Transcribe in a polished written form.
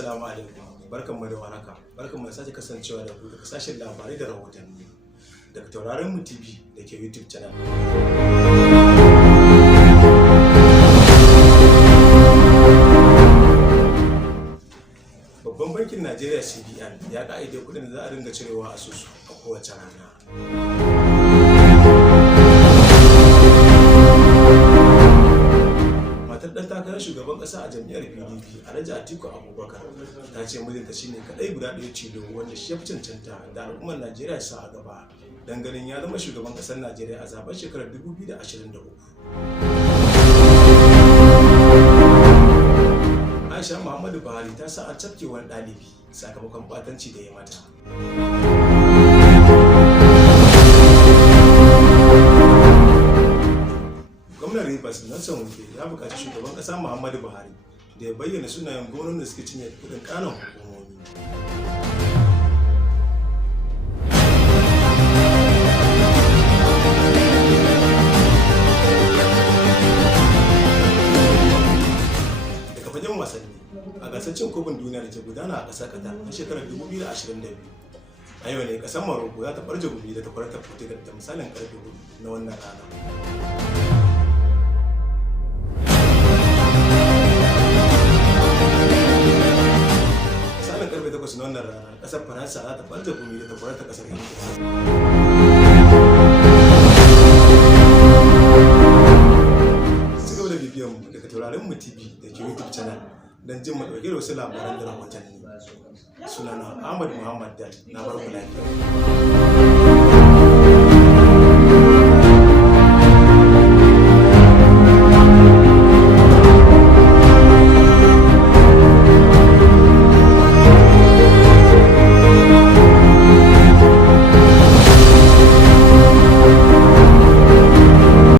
Assalamu alaikum, barkanmu da warhaka, barkanmu da sake kasancewa da ku daga sashen labarai da rahotanni daga Tauraron mu TV da ke YouTube channel. Babban bankin Najeriya CBN ya ƙa'ide kuɗin da za a dinga cirewa a asusu a kowace rana. Ɗan takarar shugaban ƙasa a jam'iyyar PDP Alhaji Atiku Abubakar ta ce mijinta shine kaɗai guda ɗaya tilo wanda shi ya fi cancanta da al'ummar Najeriya sa a gaba don ganin ya zama shugaban ƙasar Najeriya a zaben shekarar 2023. Aisha Muhammadu Buhari ta sa a cafke wani ɗalibi sakamakon ɓatanci da ya mata. Gwamnan Rivers Nelson Wike ya buƙaci shugaban ƙasa Muhammadu Buhari da ya bayyana sunayen gwamnonin da suke cinye kuɗin ƙananan hukumomi. Daga fagen wasanni, a gasar cin kofin duniya da ke gudana a ƙasar Qatar na shekarar 2022, a yau ne ƙasar Morocco za ta ɓarje gumi da ta kwarar Portugal da misalin ƙarfe 4 na wannan rana. Na wannan rana kasar Faransa za ta ɓarje gumi da takwarar ta kasar Ingila. Ci gaba da bibiyan mu daga Tauraron mu TV da ke YouTube channel don jin mu ɗauke da wasu labaran da rahotanni. Sunana Ahmad Muhammad Dal, na barku lafiya.